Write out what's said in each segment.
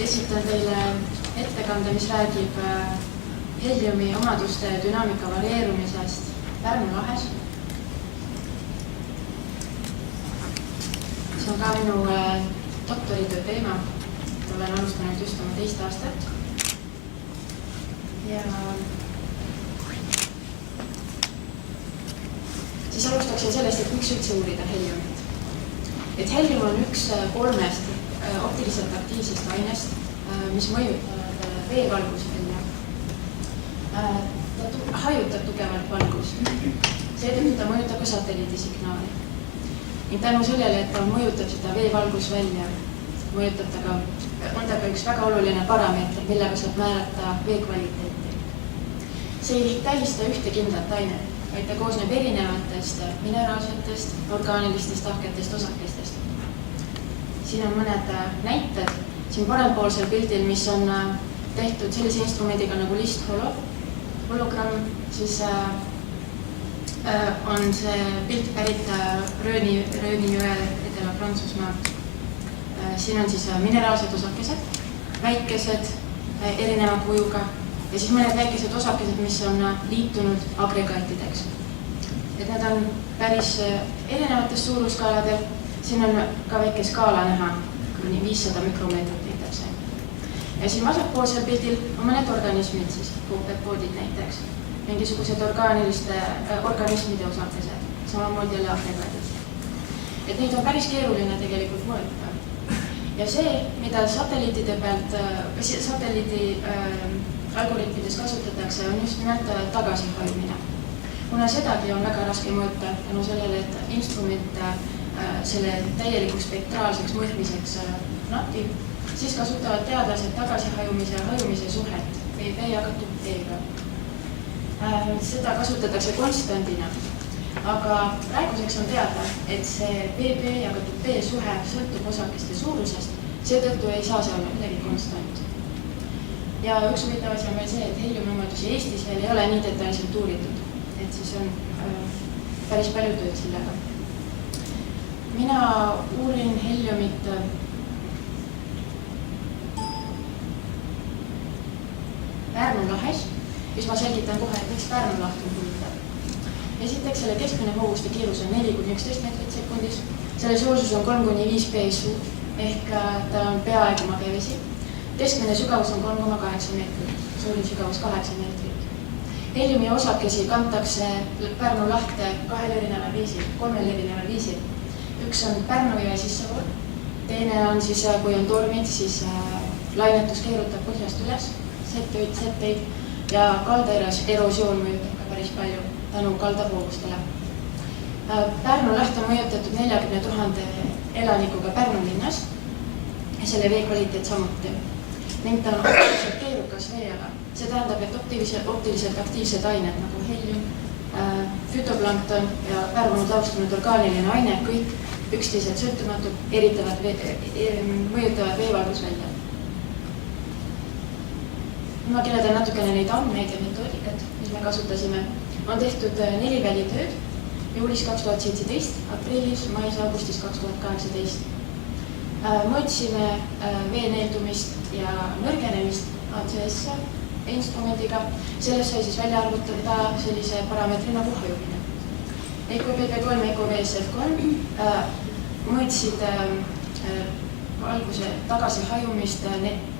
esitan teile ettekande, mis räägib heliumi omaduste ja dünaamika varieerumisest Pärnu lahes. See on ka minu doktoritöö teema. Olen alustanud just oma 2. aastat. Ja siis alustaksin sellest, et miks üldse uurida heliumit. Et helium on üks 3 optiliselt aktiivsest ainest, mis mõjutab veevalgust välja. Ta hajutab tugevalt valgust. Seetõttu ta mõjutab ka satelliidisignaali. Ning tänu sellele, et ta mõjutab seda veevalgus välja, on ta ka üks väga oluline parameeter, millega saab määrata vee kvaliteeti. See ei tähista ühte kindlat ainet, vaid ta koosneb erinevatest mineraalsetest, orgaanilistest tahketest osakestest. Siin on mõned näited. Siin parempoolsel pildil, mis on tehtud sellise instrumendiga nagu hologramm, siis on see pilt pärit Rööni jõe Edela-Prantsusmaalt. Siin on siis mineraalsed osakesed, väikesed, erineva kujuga ja siis mõned väikesed osakesed, mis on liitunud agregaatideks. Et need on päris erinevatest suuruskaaladel. Siin on ka väike skaala näha, kuni 500 mikromeetrit näiteks. Ja siin vasakpoolsel pildil on mõned organismid, siis puupepoodid näiteks, mingisugused organismide osakesed, samamoodi jälle agregaatid. Et neid on päris keeruline tegelikult mõõta. Ja see, mida satelliidi algoritmides kasutatakse, on just nimelt tagasihajumine. Kuna sedagi on väga raske mõõta, tänu sellele, et instrument selle täieliku spektraalseks mõõtmiseks napib, siis kasutavad teadlased tagasihajumise ja hajumise suhet VB jagatud T-ga. Seda kasutatakse konstandina, aga praeguseks on teada, et see VB jagatud B suhe sõltub osakeste suurusest, seetõttu ei saa see olla midagi konstant. Ja üks huvitav asi on veel see, et heliumi omadusi Eestis veel ei ole nii detailselt uuritud, et siis on päris palju tööd sellega. Mina uurin heliumit Pärnu lahes, mis ma selgitan kohe, et miks Pärnu laht on huvitav. Esiteks, selle keskmine hooguste kiirus on 4–11 meetrit sekundis. Selle soolsus on 3–5 PSU ehk ta on peaaegu magevesi. Keskmine sügavus on 3,8 meetrit, suurim sügavus 8 meetrit. Heliumi osakesi kantakse Pärnu lahte 3 erineval viisil. Üks on Pärnu jõe sissevool, teine on siis, kui on tormid, siis lainetus keerutab põhjast üles, setteid ja kaldaeras erosioon mõjutab ka päris palju tänu kaldavoogustele. Pärnu laht on mõjutatud 40 000 elanikuga Pärnu linnas ja selle vee kvaliteet samuti. Ning ta on optiliselt keerukas veeala. See tähendab, et optiliselt aktiivsed ained nagu helium, fütoplankton ja värvunud laustunud orgaaniline aine kõik üksteiselt sõltumatult mõjutavad veevalgus välja. Ma kirjeldan natukene neid andmeid ja metoodikat, mis me kasutasime. On tehtud 4 välitööd juulis 2017, aprillis, mais, augustis 2018. Mõõtsime vee neeldumist ja nõrgenemist ACS instrumendiga. Sellest sai siis välja arvutada sellise parameetri nagu hajumine. EcoPP3, EcoVSF3 mõõtsid valguse tagasihajumist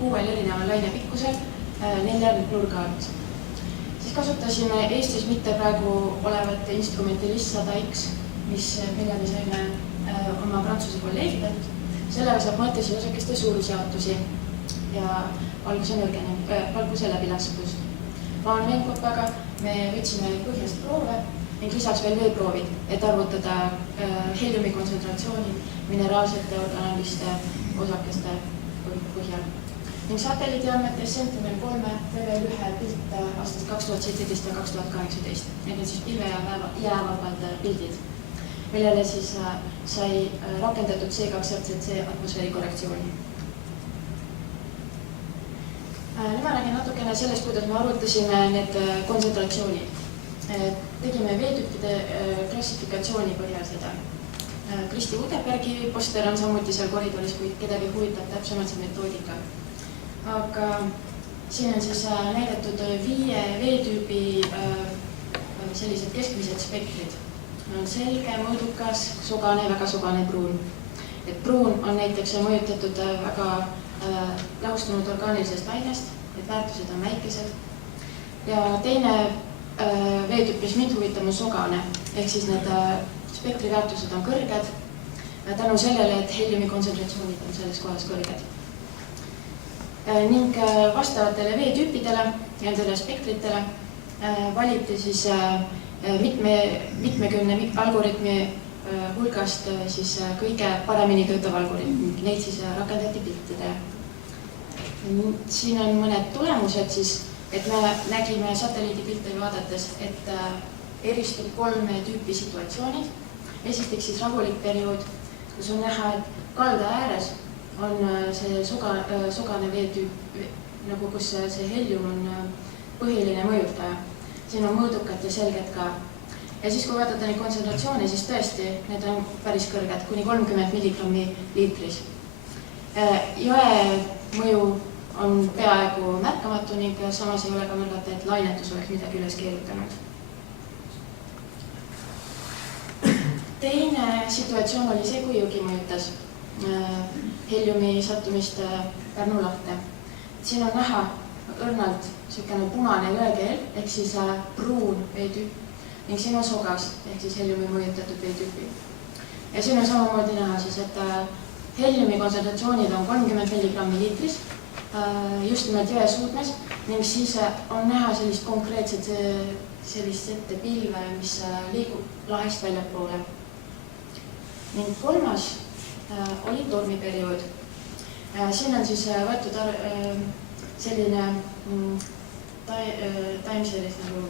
6 erineval lainepikkusel 4 nurga alt. Siis kasutasime Eestis mitte praegu olevat instrumenti LIS 100X, mille me saime oma Prantsuse kolleegidelt. Sellega saab mõõta osakeste suurusjaotusi ja valguse läbilaskvust. Maanveenkopaga me võtsime põhjast proove ning lisaks veel veeproovid, et arvutada heliumi kontsentratsiooni mineraalsete orgaaniliste osakeste põhjal. Ning satelliidiandmetes Sentinel-3 level 1 pilt aastast 2017 ja 2018. Need on siis pilve- ja jäävabad pildid, millele siis sai rakendatud C2RCC atmosfääri korrektsiooni. Nüüd ma räägin natukene sellest, kuidas me arvutasime need kontsentratsioonid. Tegime veetükkide klassifikatsiooni põhjal seda. Kristi Udebergi poster on samuti seal koridoris, kui kedagi huvitab täpsemalt see metoodika. Aga siin on siis näidatud 5 veetüübi sellised keskmised spektrid. On selge, mõõdukas, sogane, väga sogane, pruun. Et pruun on näiteks mõjutatud väga lahustunud orgaanilisest ainest, et väärtused on väikesed. Ja teine veetüüp, mis mind huvitab, on sogane, ehk siis need spektri väärtused on kõrged tänu sellele, et heliumi kontsentratsioonid on selles kohas kõrged. Ning vastavatele veetüüpidele ja nendele spektritele valiti siis mitmekümne algoritmi hulgast siis kõige paremini töötav algoritm. Neid siis rakendati piltidele. Siin on mõned tulemused siis, et me nägime satelliidipiltidega vaadates, et eristub 3 tüüpi situatsioonid. Esiteks siis rahulik periood, kus on näha, et kalda ääres on see sogane veetüüp, nagu kus see helium on põhiline mõjutaja. Siin on mõõdukad ja selged ka. Ja siis, kui vaadata neid kontsentratsioone, siis tõesti, need on päris kõrged, kuni 30 milligrammi liitris. Jõe mõju on peaaegu märkamatu ning samas ei ole ka märgata, et lainetus oleks midagi üles keerutanud. Teine situatsioon oli see, kui jõgi mõjutas heliumi sattumist Pärnu lahte. Siin on näha õrnalt selline punane jõekeel, ehk siis pruun veetüüp ning siin on sogas, ehk siis heliumi mõjutatud veetüüpi. Ja siin on samamoodi näha siis, et heliumi kontsentratsioonid on 30 milligrammi liitris, just nimelt jõe suudmes ning siis on näha sellist konkreetset sellist pilve, mis liigub lahest väljapoole. Ning kolmas oli tormiperiood. Siin on siis võetud selline time series nagu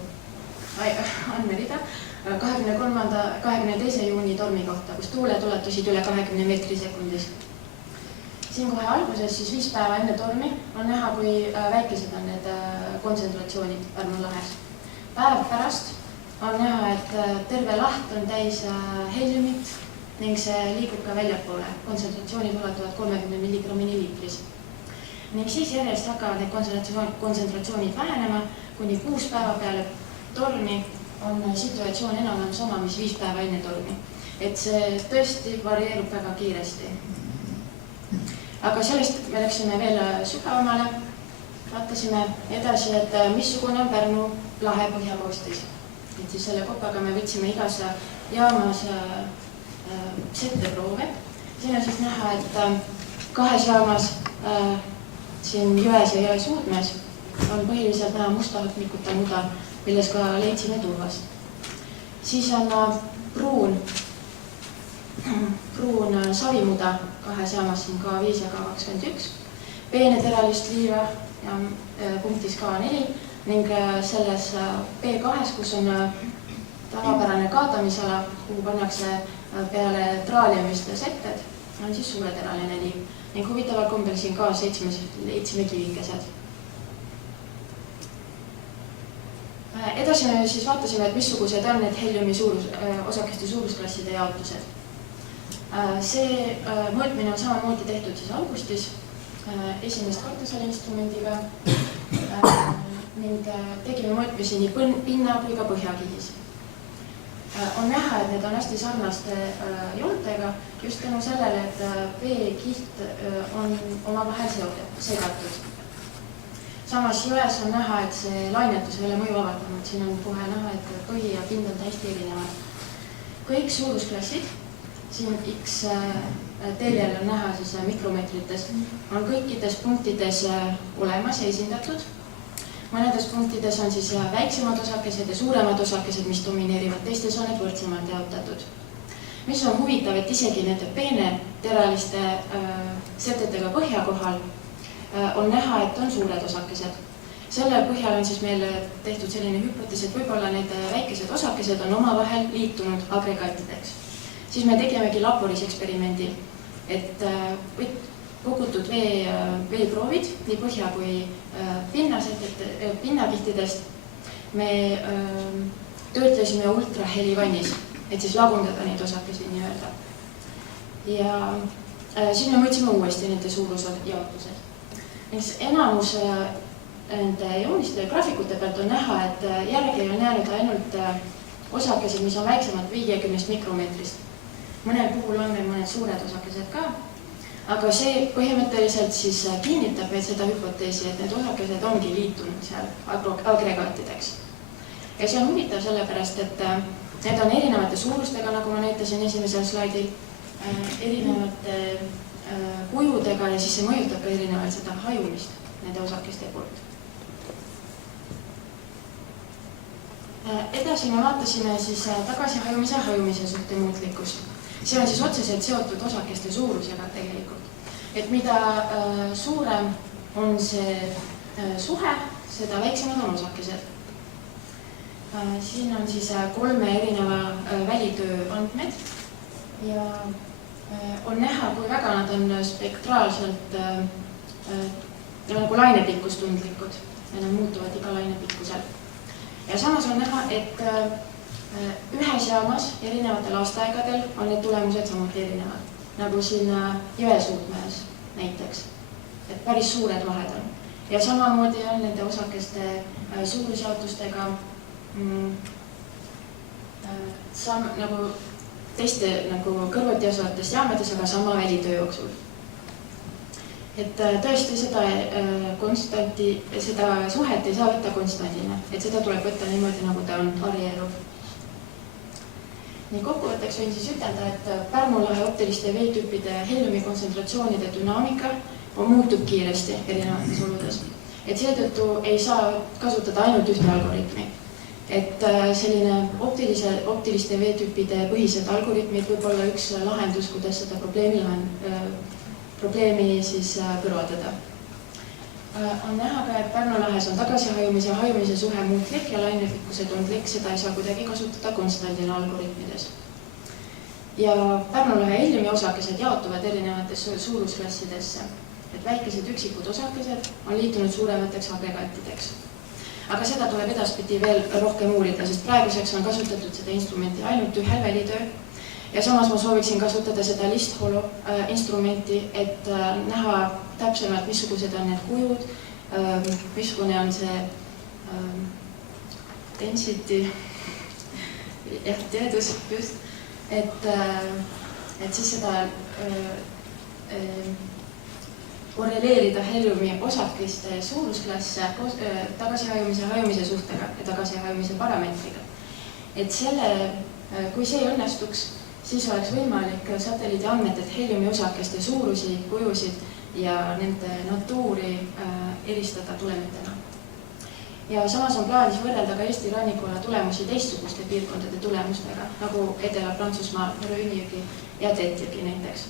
andmerida 22. juuni tormi kohta, kus tuuled ulatusid üle 20 meetri sekundis. Siin kohe alguses, siis 5 päeva enne tormi on näha, kui väikesed on need kontsentratsioonid Pärnu lahes. Päev pärast on näha, et terve laht on täis heliumit ning see liigub ka väljapoole. Kontsentratsioonid ulatuvad 30 milligrammini liitris. Ning siis järjest hakkavad need kontsentratsioonid vähenema, kuni 6 päeva peale tormi on situatsioon enam-vähem sama, mis 5 päeva enne tormi. Et see tõesti varieerub väga kiiresti. Aga sellest me läksime veel sügavamale. Vaatasime edasi, et missugune on Pärnu lahe põhjakoostis. Et siis selle kopaga me võtsime igas jaamas setteproove. Siin on siis näha, et 2 jaamas siin jões ja jõe suudmes on põhiliselt näha mustahõpnikuta muda, milles ka leidsime turvast. Siis on pruun savimuda 2 jaamas siin K5 ja K21, peeneteralist liiva ja punktis K4 ning selles P2, kus on tavapärane kaadamisala, kuhu pannakse peale traaliumist setted, on siis suureteraline liiv ning huvitaval kombel siin K7 leidsime kivikesed. Edasi me siis vaatasime, et missugused on need heliumi osakeste suurusklasside jaotused. See mõõtmine on samamoodi tehtud siis augustis esimest korda selle instrumendiga ning tegime mõõtmisi nii pinna kui ka põhjakihis. On näha, et need on hästi sarnaste joontega just tänu sellele, et veekiht on omavahel segatud. Samas jões on näha, et see lainetus ei ole mõju avaldanud. Siin on kohe näha, et põhi ja pind on täiesti erinevad. Kõik suurusklassid, siin X teljel on näha siis mikromeetrites, on kõikides punktides olemas ja esindatud. Mõnedes punktides on siis väiksemad osakesed ja suuremad osakesed, mis domineerivad, teistes on need võrdsemalt jaotatud. Mis on huvitav, et isegi nende peeneteraliste setetega põhja kohal on näha, et on suured osakesed. Selle põhjal on siis meil tehtud selline hüpotees, et võib-olla need väikesed osakesed on omavahel liitunud agregaatideks. Siis me tegimegi laboris eksperimendi, et kogutud veeproovid, nii põhja kui pinnakihtidest, me töötlesime ultrahelivannis, et siis lagundada neid osakesi nii-öelda. ja siin me mõõtsime uuesti nende suurused jaotused. Enamus nende jooniste ja graafikute pealt on näha, et järgi on jäänud ainult osakesed, mis on väiksemad 50 mikromeetrist. Mõnel puhul on meil mõned suured osakesed ka, aga see põhimõtteliselt siis kinnitab meil seda hüpoteesi, et need osakesed ongi liitunud seal agregaatideks. Ja see on huvitav sellepärast, et need on erinevate suurustega, nagu ma näitasin esimesel slaidil, erinevate kujudega ja siis see mõjutab ka erinevalt seda hajumist nende osakeste poolt. Edasi me vaatasime siis tagasihajumise ja hajumise suhte muutlikkust. See on siis otseselt seotud osakeste suurusega tegelikult. Et mida suurem on see suhe, seda väiksemad on osakesed. Siin on siis 3 erineva välitöö andmed ja on näha, kui väga nad on spektraalselt nagu lainepikustundlikud ja nad muutuvad iga lainepikkusel. Ja samas on näha, et ühes jaamas erinevatel aastaaegadel on need tulemused samuti erinevad, nagu siin Jõesuutmäes näiteks, et päris suured vahed on. Ja samamoodi on nende osakeste suurusjaotustega nagu teiste nagu kõrvuti asuvates jaamades, aga sama välitöö jooksul. Et tõesti seda suhet ei saa võtta konstandina, et seda tuleb võtta niimoodi, nagu ta on varieeruv. Nii kokkuvõtteks võin siis ütelda, et Pärnu lahe optiliste veetüüpide heliumi kontsentratsioonide dünaamika muutub kiiresti erinevates oludes. Et seetõttu ei saa kasutada ainult ühte algoritmi. Et selline optiliste veetüüpide põhised algoritmid võib olla üks lahendus, kuidas seda probleemi siis kõrvaldada. On näha ka, et Pärnu lahes on tagasihajumise ja hajumise suhe muutlik ja lainepikkuse tundlik, seda ei saa kuidagi kasutada konstandina algoritmides. Ja Pärnu lahe heliumi osakesed jaotuvad erinevates suurusklassidesse, et väikesed üksikud osakesed on liitunud suuremateks agregaatideks. Aga seda tuleb edaspidi veel rohkem uurida, sest praeguseks on kasutatud seda instrumenti ainult ühel välitöö. Ja samas ma sooviksin kasutada seda listholo instrumenti, et näha täpsemalt, missugused on need kujud, missugune on see density, teadus just, et siis seda korreleerida heliumi osakeste suurusklasse tagasihajumise ja hajumise suhtega ja tagasihajumise parameetriga. Et kui see õnnestuks, siis oleks võimalik satelliidi andmetelt heliumi osakeste suurusi, kujusid ja nende natuuri eristada tulemitena. Ja samas on plaanis võrrelda ka Eesti rannikuala tulemusi teistsuguste piirkondade tulemustega, nagu Edela-Prantsusmaa, Röönijögi ja Tetjegi näiteks.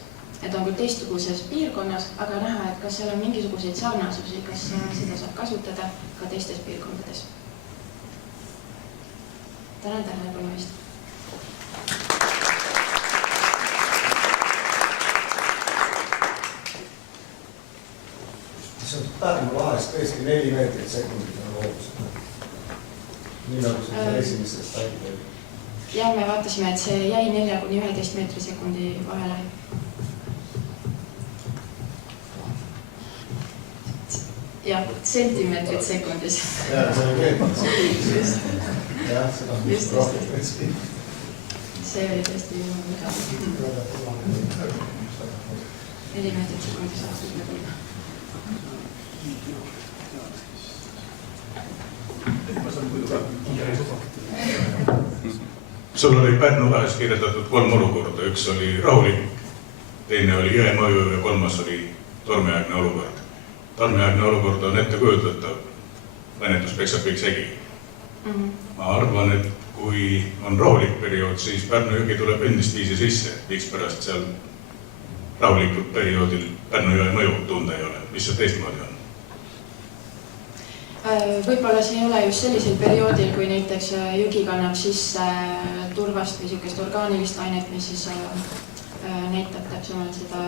Need on küll teistsuguses piirkonnas, aga näha, et kas seal on mingisuguseid sarnasusi, kas seda saab kasutada ka teistes piirkondades. Tänan tähelepanu eest. See on Pärnu lahest tõesti 4 meetrit sekundit on loodused. Nii nagu see esimestes slaidid oli. Ja me vaatasime, et see jäi 4–11 meetri sekundi vahele. Ja, sentimeetrit sekundis. Ja, see oli meetrit. Jah, seda on just rohkem tõesti. See oli tõesti väga. 4 meetrit sekundis aastas nagu. Sul oli Pärnu lahes kirjeldatud 3 olukorda. Üks oli rahulik, teine oli jõemõju ja 3. oli tormiaegne olukord. Tormiaegne olukord on ette kujutatav. Lainetus peksab kõik segi. Ma arvan, et kui on rahulik periood, siis Pärnu jõgi tuleb endist viisi sisse. Miks pärast seal rahulikud perioodil Pärnu jõe mõju tunda ei ole. Mis see teistmoodi on? Võib-olla see ei ole just sellisel perioodil, kui näiteks jõgi kannab sisse turvast või niisugust orgaanilist ainet, mis siis näitab täpsemalt seda,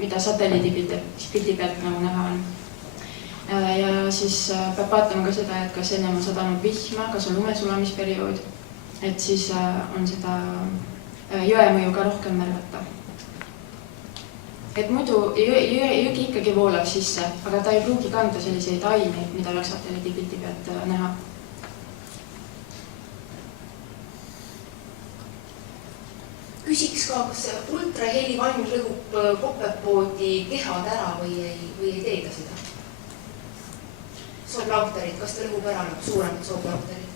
mida satelliidipildi pealt nagu näha on. Ja siis peab vaatama ka seda, et kas ennem on sadanud vihma, kas on lumesulamisperiood, et siis on seda jõemõju ka rohkem märgata. et muidu jõgi ikkagi voolab sisse, aga ta ei pruugi kanda selliseid aineid, mida oleks satelliidipildi pealt näha. Küsiks ka, kas ultraheli valmis lõhub kopepoodi kehad ära või ei tee ta seda? Sooblaukterid, kas ta lõhub ära nagu suuremad sooblaukterid?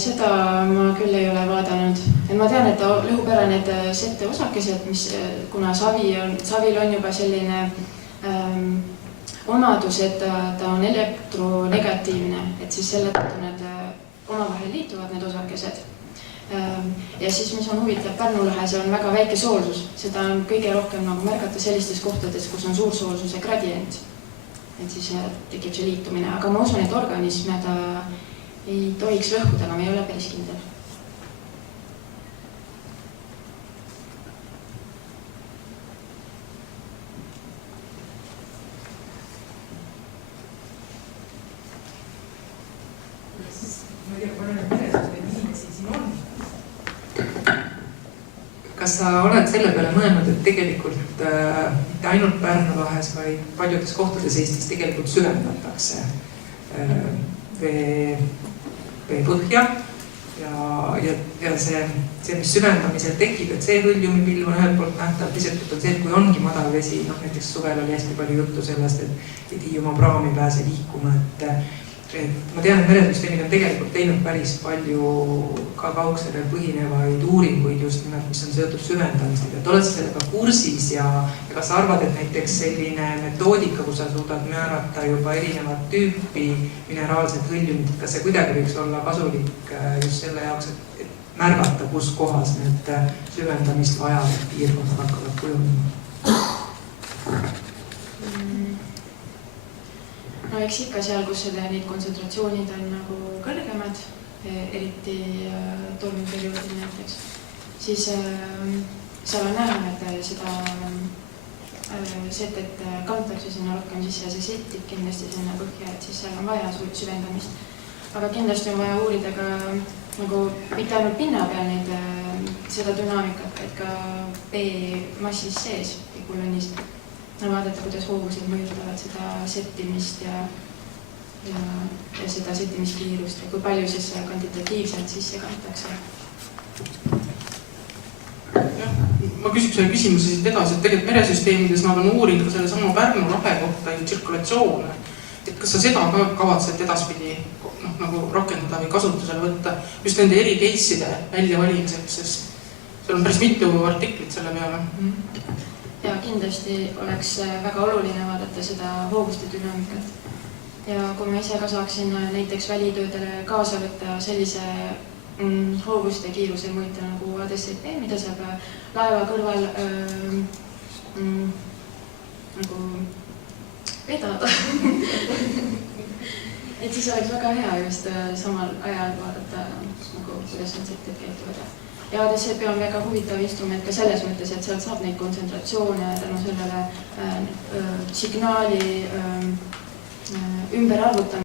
Seda ma küll ei ole vaadanud. Ma tean, et ta lõhub ära need sette osakesed, mis kuna savil on juba selline omadus, et ta on elektronegatiivne, et siis selle tõttu need omavahel liituvad need osakesed. Ja siis, mis on huvitav, Pärnu lahes on väga väike soolsus. Seda on kõige rohkem nagu märgata sellistes kohtades, kus on suur soolsuse gradient. Et siis tekib see liitumine. Aga ma usun, et organisme ta ei tohiks lõhkuda, aga me ei ole päris kindel. Ma ei tea, palju need meresüsteemi inimesi siin on. Kas sa oled selle peale mõelnud, et tegelikult mitte ainult Pärnu lahes, vaid paljudes kohtades Eestis tegelikult süvendatakse vee põhja ja see, mis süvendamisel tekib, et see hõljumipilv on ühelt poolt nähtav, teiselt poolt on see, et kui ongi madal vesi, näiteks suvel oli hästi palju juttu sellest, et Hiiumaa praam ei pääse liikuma, et ma tean, et meresüsteemid on tegelikult teinud päris palju ka kaugserel põhinevaid uuringuid just nimelt, mis on seotud süvendamistega. Et oled sa sellega kursis ja kas sa arvad, et näiteks selline metoodika, kus sa suudad määrata juba erinevat tüüpi mineraalset hõljumit, kas see kuidagi võiks olla kasulik just selle jaoks, et märgata, kus kohas need süvendamist vajavad piirkonnad hakkavad kujunema? No eks ikka seal, kus need kontsentratsioonid on nagu kõrgemad, eriti tormiperioodil näiteks, siis seal on näha, et seda setet kantakse sinna rohkem sisse ja see settib kindlasti sinna põhja, et siis seal on vaja süvendamist. Aga kindlasti on vaja uurida ka nagu mitte ainult pinna peal seda dünaamikat, vaid ka B-massis sees või kolonis. Vaadata, kuidas hoogused mõjutavad seda settimist ja seda settimiskiirust ja kui palju siis kvantitatiivselt sisse kantakse. Ma küsiks selle küsimuse siit edasi, et tegelikult meresüsteemides nad on uurinud ka selle sama Pärnu lahe kohta tsirkulatsioone. Et kas sa seda ka kavatsed edaspidi nagu rakendada või kasutusele võtta just nende eri case'ide väljavalimiseks, sest seal on päris mitu artiklit selle peale. Ja kindlasti oleks väga oluline vaadata seda hooguste dünaamikat. Ja kui ma ise ka saaksin näiteks välitöödele kaasa võtta sellise hooguste kiiruse mõõta nagu ADCP, mida saab laeva kõrval nagu vedada. Et siis oleks väga hea just samal ajal vaadata, nagu, kuidas need settid käituvad. Ja ADCP on väga huvitav instrument ka selles mõttes, et sealt saab neid kontsentratsioone tänu sellele signaali ümberarvutamine.